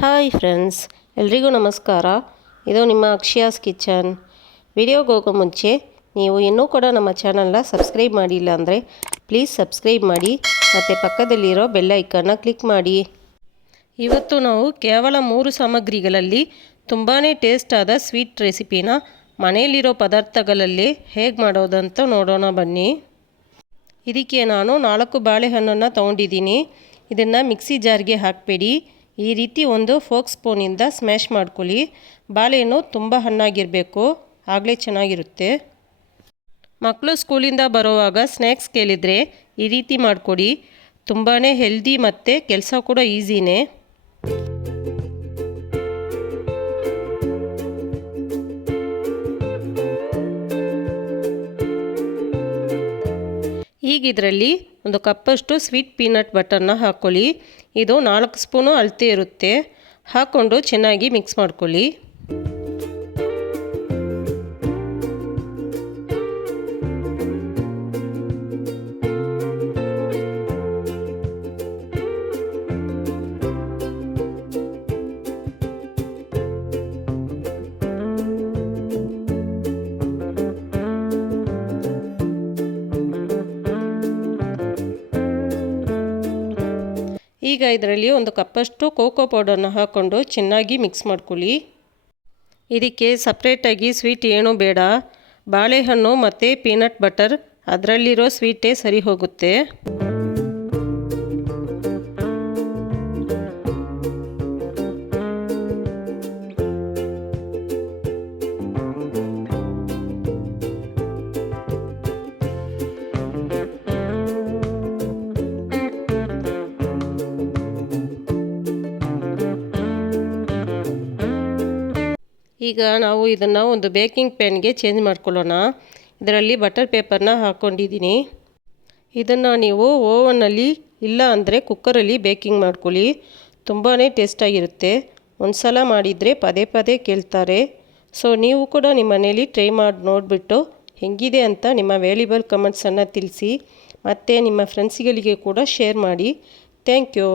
Hi friends, ಎಲ್ರಿಗೂ ನಮಸ್ಕಾರ. ಇದು ನಿಮ್ಮ ಅಕ್ಷಯಾಸ್ ಕಿಚನ್. ವಿಡಿಯೋಗೆ ಹೋಗೋ ಮುಂಚೆ ನೀವು ಇನ್ನೂ ಕೂಡ ನಮ್ಮ ಚಾನಲ್ನ ಸಬ್ಸ್ಕ್ರೈಬ್ ಮಾಡಿಲ್ಲ ಅಂದರೆ ಪ್ಲೀಸ್ ಸಬ್ಸ್ಕ್ರೈಬ್ ಮಾಡಿ ಮತ್ತು ಪಕ್ಕದಲ್ಲಿರೋ ಬೆಲ್ ಐಕನ್ನ ಕ್ಲಿಕ್ ಮಾಡಿ. ಇವತ್ತು ನಾವು ಕೇವಲ 3 ಸಾಮಗ್ರಿಗಳಲ್ಲಿ ತುಂಬಾ ಟೇಸ್ಟ್ ಆದ ಸ್ವೀಟ್ ರೆಸಿಪಿನ ಮನೆಯಲ್ಲಿರೋ ಪದಾರ್ಥಗಳಲ್ಲೇ ಹೇಗೆ ಮಾಡೋದಂತ ನೋಡೋಣ ಬನ್ನಿ. ಇದಕ್ಕೆ ನಾನು 4 ಬಾಳೆಹಣ್ಣನ್ನು ತೊಗೊಂಡಿದ್ದೀನಿ. ಇದನ್ನು ಮಿಕ್ಸಿ ಜಾರ್ಗೆ ಹಾಕಬೇಡಿ. ಈ ರೀತಿ ಒಂದು ಫೋಕ್ ಸ್ಪೂನಿಂದ ಸ್ಮ್ಯಾಶ್ ಮಾಡ್ಕೊಳ್ಳಿ. ಬಾಳೆಹಣ್ಣು ತುಂಬ ಹಣ್ಣಾಗಿರಬೇಕು, ಆಗಲೇ ಚೆನ್ನಾಗಿರುತ್ತೆ. ಮಕ್ಕಳು ಸ್ಕೂಲಿಂದ ಬರೋವಾಗ ಸ್ನ್ಯಾಕ್ಸ್ ಕೇಳಿದರೆ ಈ ರೀತಿ ಮಾಡಿಕೊಡಿ. ತುಂಬಾ ಹೆಲ್ದಿ ಮತ್ತು ಕೆಲಸ ಕೂಡ ಈಸಿನೇ. ಈಗ ಇದರಲ್ಲಿ 1 ಕಪ್ಪಷ್ಟು ಸ್ವೀಟ್ ಪೀನಟ್ ಬಟರ್ನ ಹಾಕ್ಕೊಳ್ಳಿ. ಇದು 4 ಸ್ಪೂನು ಅಳತೆ ಇರುತ್ತೆ. ಹಾಕ್ಕೊಂಡು ಚೆನ್ನಾಗಿ ಮಿಕ್ಸ್ ಮಾಡ್ಕೊಳ್ಳಿ. ಈಗ ಇದರಲ್ಲಿ 1 ಕಪ್ಪಷ್ಟು ಕೋಕೋ ಪೌಡರ್ನ ಹಾಕ್ಕೊಂಡು ಚೆನ್ನಾಗಿ ಮಿಕ್ಸ್ ಮಾಡ್ಕೊಳ್ಳಿ. ಇದಕ್ಕೆ ಸಪ್ರೇಟಾಗಿ ಸ್ವೀಟ್ ಏನೂ ಬೇಡ. ಬಾಳೆಹಣ್ಣು ಮತ್ತು ಪೀನಟ್ ಬಟರ್ ಅದರಲ್ಲಿರೋ ಸ್ವೀಟೇ ಸರಿ ಹೋಗುತ್ತೆ. ಈಗ ನಾವು ಇದನ್ನು ಒಂದು ಬೇಕಿಂಗ್ ಪ್ಯಾನ್ಗೆ ಚೇಂಜ್ ಮಾಡ್ಕೊಳ್ಳೋಣ. ಇದರಲ್ಲಿ ಬಟರ್ ಪೇಪರ್ನ ಹಾಕ್ಕೊಂಡಿದ್ದೀನಿ. ಇದನ್ನು ನೀವು ಓವನ್ನಲ್ಲಿ ಇಲ್ಲ ಅಂದರೆ ಕುಕ್ಕರಲ್ಲಿ ಬೇಕಿಂಗ್ ಮಾಡ್ಕೊಳ್ಳಿ. ತುಂಬಾ ಟೇಸ್ಟಾಗಿರುತ್ತೆ. ಒಂದು ಸಲ ಮಾಡಿದರೆ ಪದೇ ಪದೇ ಕೇಳ್ತಾರೆ. ಸೊ ನೀವು ಕೂಡ ನಿಮ್ಮ ಮನೇಲಿ ಟ್ರೈ ಮಾಡಿ ನೋಡಿಬಿಟ್ಟು ಹೇಗಿದೆ ಅಂತ ನಿಮ್ಮ ವ್ಯಾಲ್ಯೂಬಲ್ ಕಮೆಂಟ್ಸನ್ನು ತಿಳಿಸಿ. ಮತ್ತು ನಿಮ್ಮ ಫ್ರೆಂಡ್ಸ್ಗಳಿಗೆ ಕೂಡ ಶೇರ್ ಮಾಡಿ. Thank you.